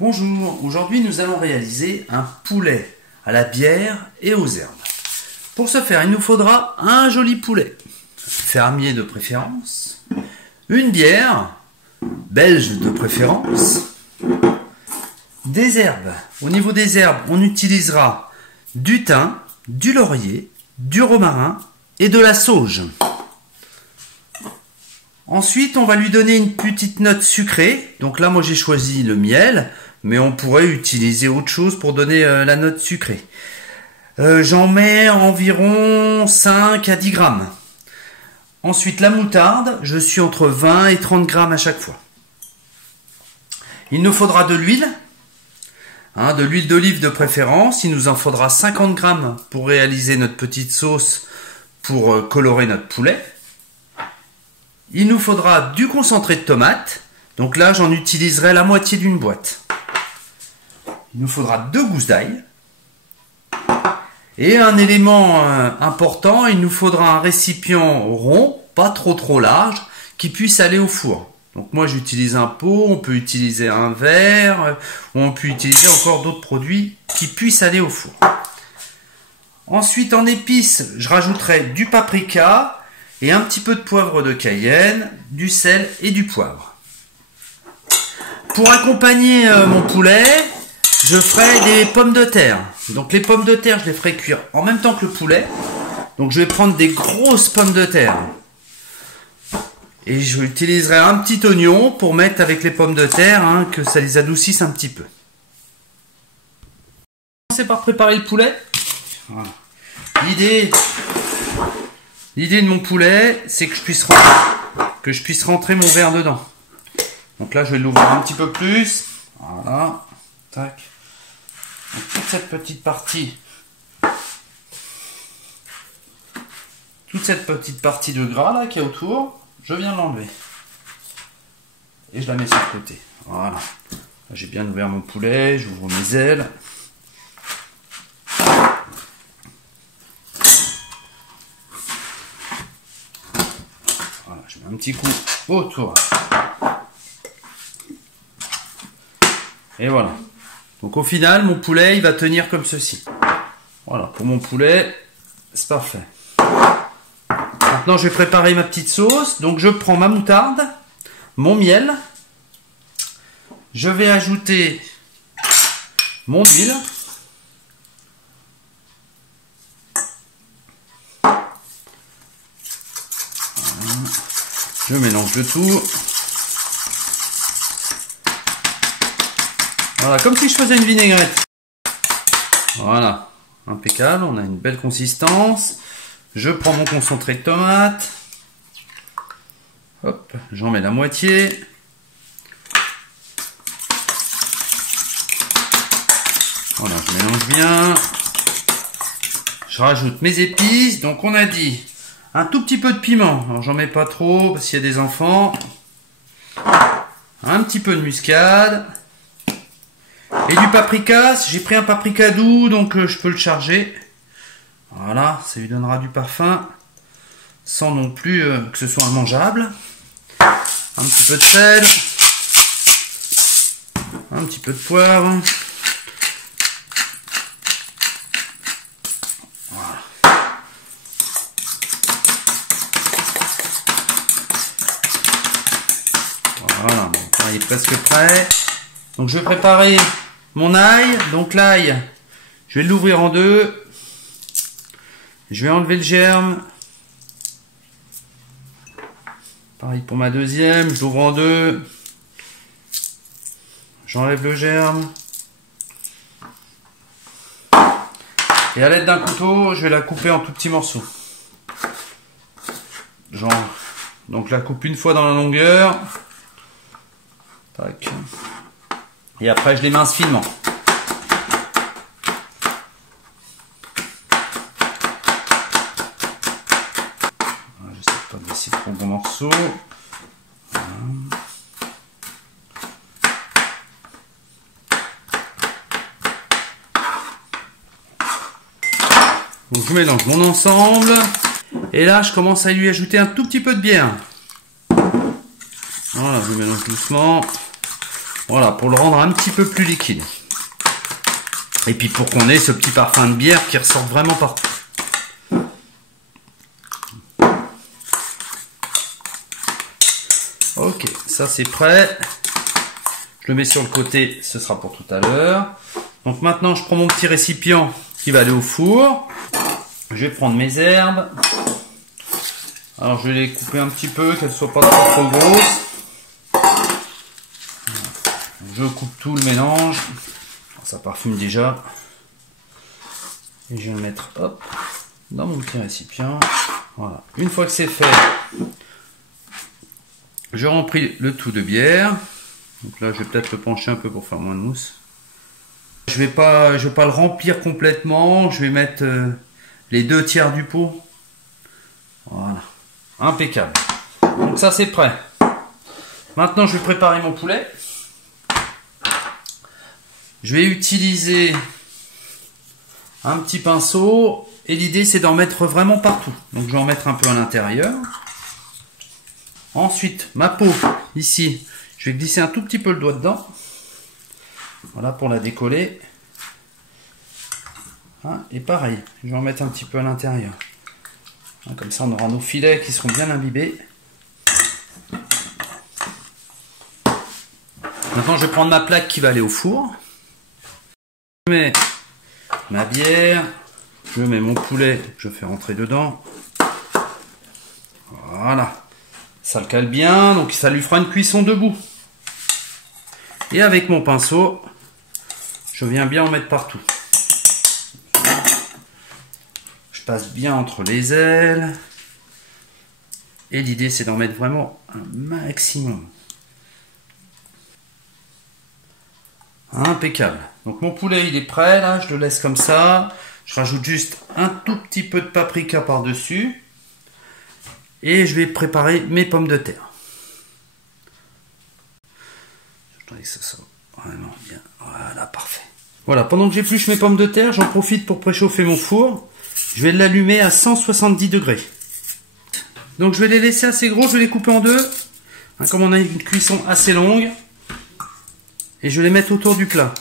Bonjour, aujourd'hui nous allons réaliser un poulet à la bière et aux herbes. Pour ce faire, il nous faudra un joli poulet, fermier de préférence, une bière, belge de préférence, des herbes. Au niveau des herbes, on utilisera du thym, du laurier, du romarin et de la sauge. Ensuite, on va lui donner une petite note sucrée. Donc là, moi j'ai choisi le miel, mais on pourrait utiliser autre chose pour donner la note sucrée. J'en mets environ 5 à 10 grammes. Ensuite, la moutarde, je suis entre 20 et 30 grammes à chaque fois. Il nous faudra de l'huile, de l'huile d'olive de préférence. Il nous en faudra 50 grammes pour réaliser notre petite sauce pour colorer notre poulet. Il nous faudra du concentré de tomate. Donc là, j'en utiliserai la moitié d'une boîte. Il nous faudra 2 gousses d'ail. Et un élément important, il nous faudra un récipient rond, pas trop large, qui puisse aller au four. Donc moi, j'utilise un pot, on peut utiliser un verre, ou on peut utiliser encore d'autres produits qui puissent aller au four. Ensuite, en épices, je rajouterai du paprika et un petit peu de poivre de Cayenne, du sel et du poivre. Pour accompagner mon poulet, je ferai des pommes de terre. Donc les pommes de terre, je les ferai cuire en même temps que le poulet. Donc je vais prendre des grosses pommes de terre. Et je utiliserai un petit oignon pour mettre avec les pommes de terre, que ça les adoucisse un petit peu. On va commencer par préparer le poulet. Voilà. L'idée de mon poulet, c'est que je puisse rentrer mon verre dedans. Donc là, je vais l'ouvrir un petit peu plus. Voilà. Tac. Donc, toute cette petite partie de gras là qui est autour, je viens de l'enlever. Et je la mets sur le côté. Voilà. J'ai bien ouvert mon poulet, j'ouvre mes ailes. Voilà, je mets un petit coup autour. Et voilà. Donc au final, mon poulet, il va tenir comme ceci. Voilà, pour mon poulet, c'est parfait. Maintenant, je vais préparer ma petite sauce. Donc je prends ma moutarde, mon miel. Je vais ajouter mon huile. Voilà. Je mélange le tout. Voilà, comme si je faisais une vinaigrette. Voilà, impeccable, on a une belle consistance. Je prends mon concentré de tomate. Hop, j'en mets la moitié. Voilà, je mélange bien. Je rajoute mes épices. Donc on a dit un tout petit peu de piment. Alors j'en mets pas trop parce qu'il y a des enfants. Un petit peu de muscade. Et du paprika, j'ai pris un paprika doux, donc je peux le charger. Voilà, ça lui donnera du parfum, sans non plus que ce soit immangeable. Un petit peu de sel, un petit peu de poivre. Voilà. Voilà, donc là, il est presque prêt. Donc je vais préparer mon ail. Donc l'ail, je vais l'ouvrir en deux. Je vais enlever le germe. Pareil pour ma deuxième, je l'ouvre en deux. J'enlève le germe. Et à l'aide d'un couteau, je vais la couper en tout petits morceaux. Donc je la coupe une fois dans la longueur. Tac. Et après, je les mince finement. J'essaie pas de laisser trop gros morceaux. Voilà. Donc, je mélange mon ensemble. Et là, je commence à lui ajouter un tout petit peu de bière. Voilà, je mélange doucement. Voilà, pour le rendre un petit peu plus liquide. Et puis pour qu'on ait ce petit parfum de bière qui ressort vraiment partout. Ok, ça c'est prêt. Je le mets sur le côté, ce sera pour tout à l'heure. Donc maintenant je prends mon petit récipient qui va aller au four. Je vais prendre mes herbes. Alors je vais les couper un petit peu, qu'elles ne soient pas trop grosses. Je coupe tout le mélange. Ça parfume déjà. Et je vais le mettre hop, dans mon petit récipient. Voilà. Une fois que c'est fait, je remplis le tout de bière. Donc là je vais peut-être le pencher un peu pour faire moins de mousse. Je vais pas le remplir complètement. Je vais mettre les 2/3 du pot. Voilà. Impeccable. Donc ça c'est prêt. Maintenant je vais préparer mon poulet. Je vais utiliser un petit pinceau et l'idée c'est d'en mettre vraiment partout. Donc je vais en mettre un peu à l'intérieur. Ensuite ma peau ici, je vais glisser un tout petit peu le doigt dedans. Voilà pour la décoller. Hein, et pareil, je vais en mettre un petit peu à l'intérieur. Hein, comme ça on aura nos filets qui seront bien imbibés. Maintenant je vais prendre ma plaque qui va aller au four. Je mets ma bière, je mets mon poulet, je fais rentrer dedans. Voilà, ça le cale bien, donc ça lui fera une cuisson debout. Et avec mon pinceau, je viens bien en mettre partout. Je passe bien entre les ailes. Et l'idée c'est d'en mettre vraiment un maximum. Impeccable. Donc mon poulet il est prêt là, je le laisse comme ça. Je rajoute juste un tout petit peu de paprika par dessus. Et je vais préparer mes pommes de terre. Je voudrais que ça soit vraiment bien. Voilà, parfait. Voilà, pendant que j'épluche mes pommes de terre, j'en profite pour préchauffer mon four. Je vais l'allumer à 170 degrés. Donc je vais les laisser assez gros, je vais les couper en deux. Hein, comme on a une cuisson assez longue. Et je vais les mettre autour du plat.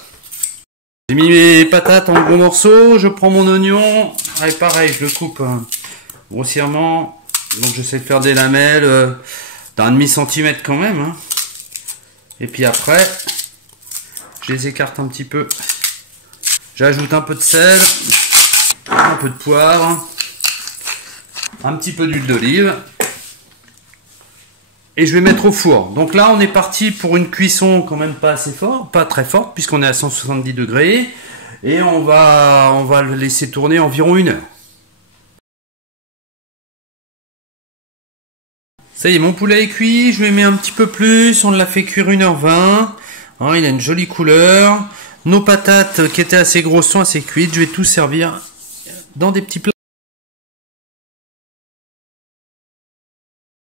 J'ai mis mes patates en gros morceaux. Je prends mon oignon. Et pareil, je le coupe grossièrement. Donc j'essaie de faire des lamelles d'un demi-centimètre quand même. Hein. Et puis après, je les écarte un petit peu. J'ajoute un peu de sel, un peu de poivre, un petit peu d'huile d'olive. Et je vais mettre au four. Donc là, on est parti pour une cuisson quand même pas assez forte, pas très forte, puisqu'on est à 170 degrés. Et on va le laisser tourner environ 1 heure. Ça y est, mon poulet est cuit. Je lui mets un petit peu plus. On l'a fait cuire 1h20. Hein, il a une jolie couleur. Nos patates qui étaient assez grosses sont assez cuites. Je vais tout servir dans des petits plats.